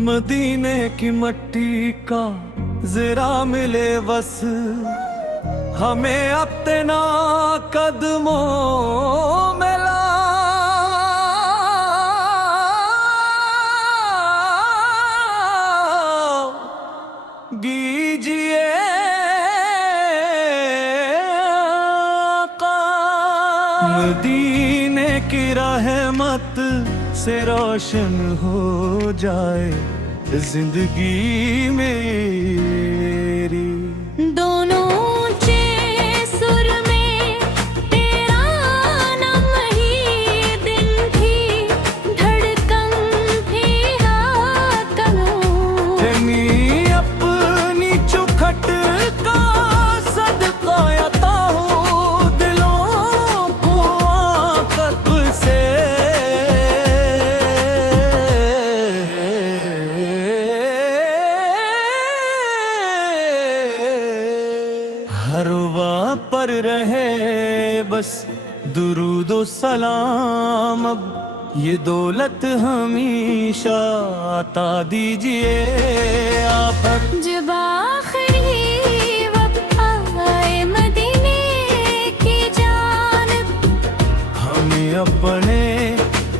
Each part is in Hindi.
मदीने की मट्टी का जरा मिले बस, हमें अपना कदमों में कीजिए आका। मदीने की रहमत से रोशन हो जाए जिंदगी मेरी। दोनों ऊंचे सुर में तेरा नाम ही दिन थी, धड़कन थी तेनी अपनी चुखट का सदका अता हो दिलों को आकत से। हर वाह पर रहे बस दुरूदो सलाम, अब ये दौलत हमेशा अता दीजिए आप। जब आखिरी वक्त आए मदीने की जानिब, हमें अपने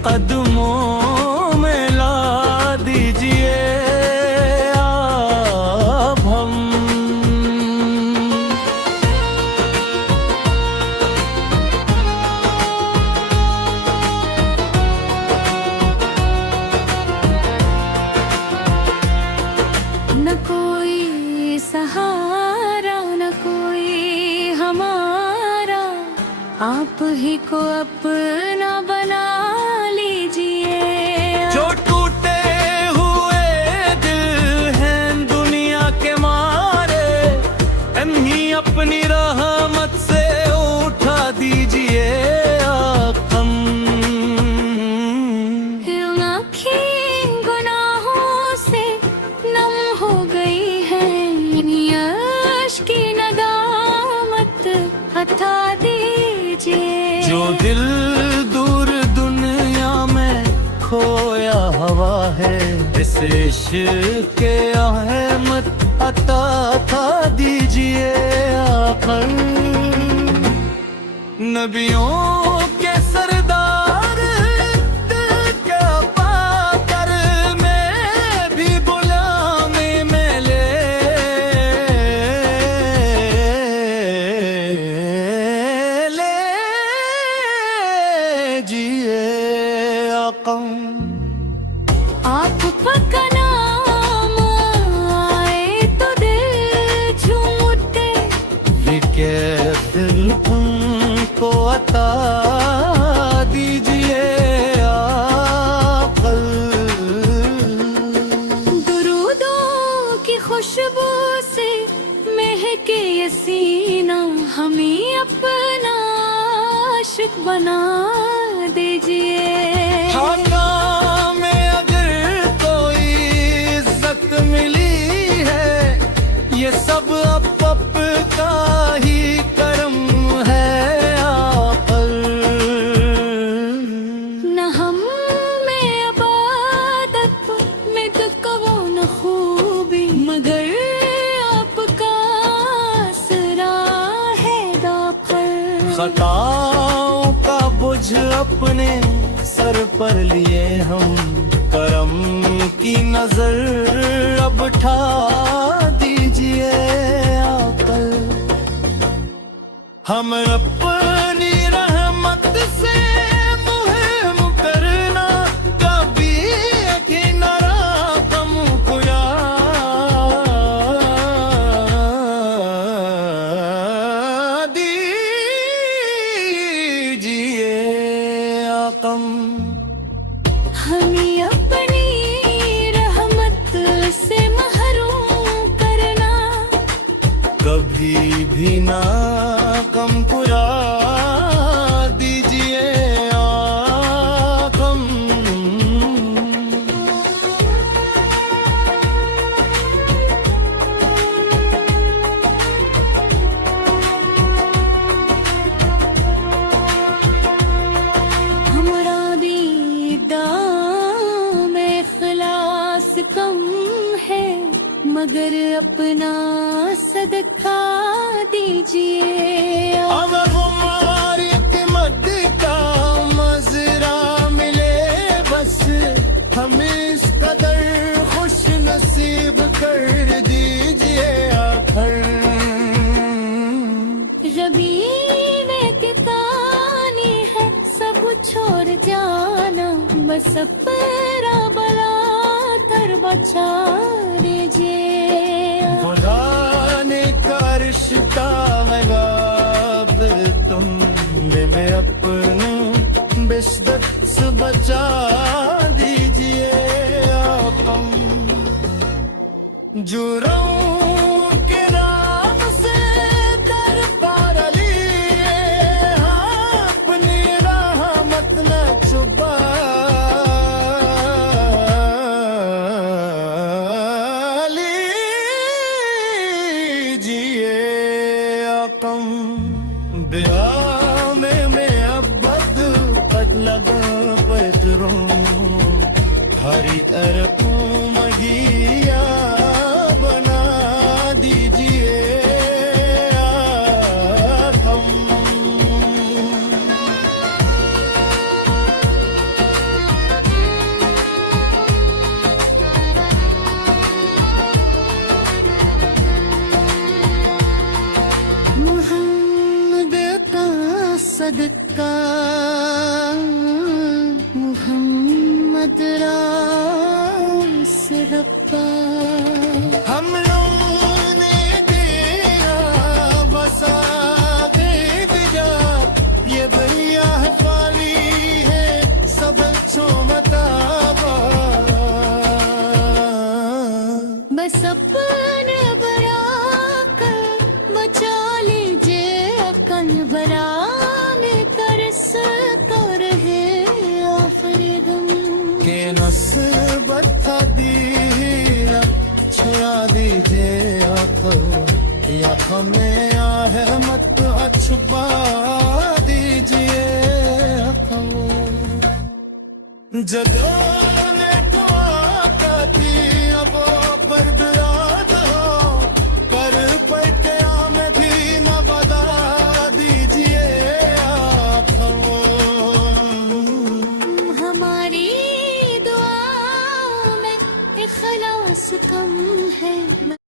कदमों में ला दीजिए आप। हम न कोई सहारा न कोई हमारा, आप ही को अपना बना लीजिए। जो टूटे हुए दिल हैं दुनिया के मारे, इन्हीं अपनी रहमत से उठा दीजिए आकम। आँखें गुनाहों से नम हो गई है, यश की नदामत हटा दीजिए। जो दिल दूर दुनिया में खोया हवा है, इस इश्क के अहमत अता था दीजिए आखिर। नबियों के सरदार दिल का पाकर मैं भी गुलामी में ले जिए आकम। आप का नाम आए तो दिल झूमते, के दिल को अता दीजिए आकल। दुरूदों की खुशबू से महके ये सीना, हमें अपना आशिक बना दीजिए। खाना में अगर कोई इज्जत मिली है, ये सब अब का ही करम है आकल। न हम में इबादत में तो कबो न खूबी, मगर आपका असरा है दाखिल। खताओं का बोझ अपने सर पर लिए हम, करम की नजर अब उठा दीजिए आकल। हम अपनी रहमत से मुहिम करना, कभी यकीन कम खुदा दीजिए आकम। हमें अपनी रहमत से महरूम करना, कभी भी ना कम खुदा दीजिए आकम। हमरा दीदा में इखलास कम मगर अपना सदका दीजिए। अब हमारी मद का मजरा मिले बस, हमें इस कदर खुश नसीब कर दीजिए आखिर। रबी में कितानी है सब छोड़ जाना, बस अपना बला तर बचा दीजिए। खुदाने का रिश्ता है बाप तुम में अपना बिस्तर से बचा दीजिए आपम। जुर्म के नाम से दर पार लिए, अपनी रहमत न छुपा लीजिए आकम। बिया में अब्बद लगा पत्रों, हरी तरफों मगिया बना दीजिए आकम। मोहम्मद का सदका, मोहम्मद रास रब्बा। हम लोगों ने तेरा बसा दे दिया, ये भैया है फाली है सब छोमताबा। बस अपने बराकर बचा लीजिए अकल बरा में तरस तो रहे आफरी गम। के नस्बत दीला छुआ दीजिए आखो, या हमें रहमत छुपा दीजिए आखो। जदों